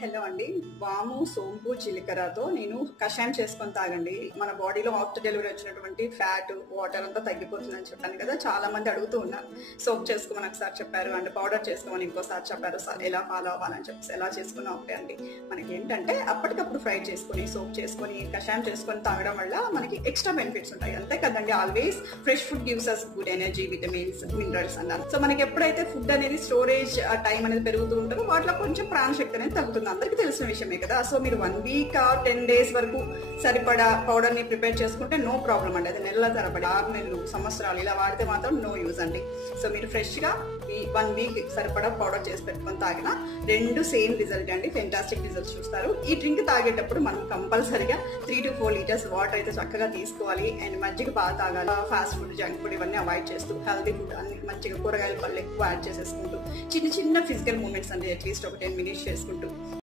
Hello అండి. వాము, సోంపు, జీలకర్రతో నేను కషాయం చేసుకొని తాగండి. మన బాడీలో ఆఫ్టర్ డెలివరీ వచ్చినటువంటి ఫ్యాట్, వాటర్ అంతా తగ్గిపోతుందని చెప్పాను కదా. చాలా మంది అడుగుతూ ఉన్నారు, సోప్ చేసుకోమని ఒకసారి చెప్పారు అండ్ పౌడర్ చేసుకోమని ఇంకోసారి చెప్పారు. ఎలా ఫాలో అవ్వాలని చెప్పేసి ఎలా చేసుకున్నా ఒకటే అండి. మనకి ఏంటంటే అప్పటికప్పుడు ఫ్రై చేసుకొని సోప్ చేసుకొని కషాయం చేసుకొని తాగడం వల్ల మనకి ఎక్స్ట్రా బెనిఫిట్స్ ఉంటాయి. అంతే కదండి. Always fresh food gives us good energy, vitamins, minerals అన్నారు. సో మనకి ఎప్పుడైతే ఫుడ్ అనేది స్టోరేజ్ టైం అనేది పెరుగుతూ ఉంటుందో వాటిలో కొంచెం ప్రాణశక్తి అనేది తగ్గుతుంది. అందరికి తెలిసిన విషయమే కదా. సో మీరు 1 వీక్ 10 days వరకు సరిపడా పౌడర్ ని ప్రిపేర్ చేసుకుంటే నో ప్రాబ్లం అండి. అది నెలల తరబడి 6 నెలలు, సంవత్సరాలు ఇలా వాడితే మాత్రం నో యూజ్ అండి. సో మీరు ఫ్రెష్ గా ఈ 1 వీక్ సరిపడా పౌడర్ చేసి పెట్టుకొని తాగినా రెండు సేమ్ రిజల్ట్ అండి. ఫెంటాస్టిక్ రిజల్ట్స్ చూస్తారు. ఈ డ్రింక్ తాగేటప్పుడు మనం కంపల్సరిగా 3 to 4 లీటర్స్ వాటర్ అయితే చక్కగా తీసుకోవాలి. అండ్ మజ్జిగ బాగా తాగాలి. ఫాస్ట్ ఫుడ్, జంక్ ఫుడ్ ఇవన్నీ అవాయిడ్ చేస్తూ హెల్దీ ఫుడ్ అన్ని మంచిగా కూరగాయల పళ్ళు ఎక్కువ యాడ్ చేసేసుకుంటూ చిన్న చిన్న ఫిజికల్ మూవ్మెంట్స్ అండి. అట్లీస్ట్ ఒక 10 minutes చేసుకుంటూ